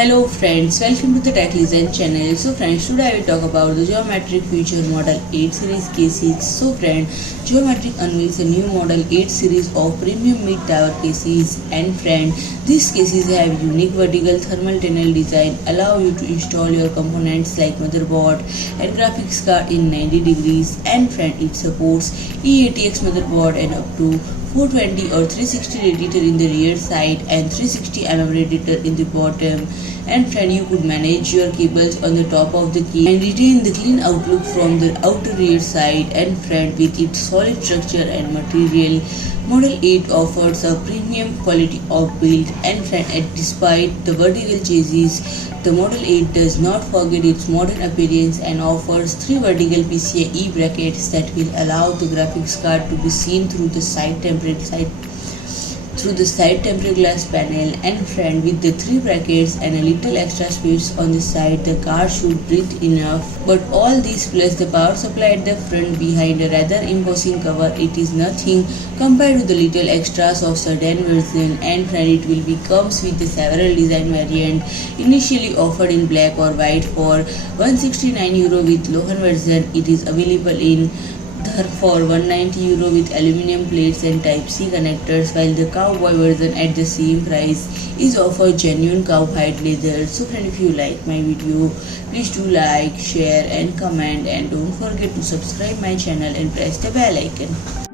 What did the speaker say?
Hello friends, welcome to the Tech Design channel. So friends, today I will talk about the Geometric Future Model 8 Series cases. So friends, Geometric unveils a new Model 8 series of premium mid-tower cases. And friend, these cases have unique vertical thermal tunnel design, allow you to install your components like motherboard and graphics card in 90 degrees. And friend, it supports E-ATX motherboard and up to 420 or 360 radiator in the rear side and 360 radiator in the bottom. And friend, you could manage your cables on the top of the case and retain the clean outlook from the outer rear side. And friend, with its solid structure and material, Model 8 offers a premium quality of build. And friend, despite the vertical chassis, the Model 8 does not forget its modern appearance and offers 3 vertical PCIe brackets that will allow the graphics card to be seen through the side tempered glass panel. And friend, with the 3 brackets and a little extra space on the side, the card should breathe enough. But all this plus the power supply at the front behind a rather imposing cover, it is nothing compared to the little extras of sedan version. And friend, it will be comes with the several design variants initially offered in black or white for €169 with Lohan version. It is available in Dharm for €190 with aluminium plates and Type-C connectors, while the Cowboy version at the same price is offered genuine cowhide leather. So friend, if you like my video, please do like, share and comment, and don't forget to subscribe my channel and press the bell icon.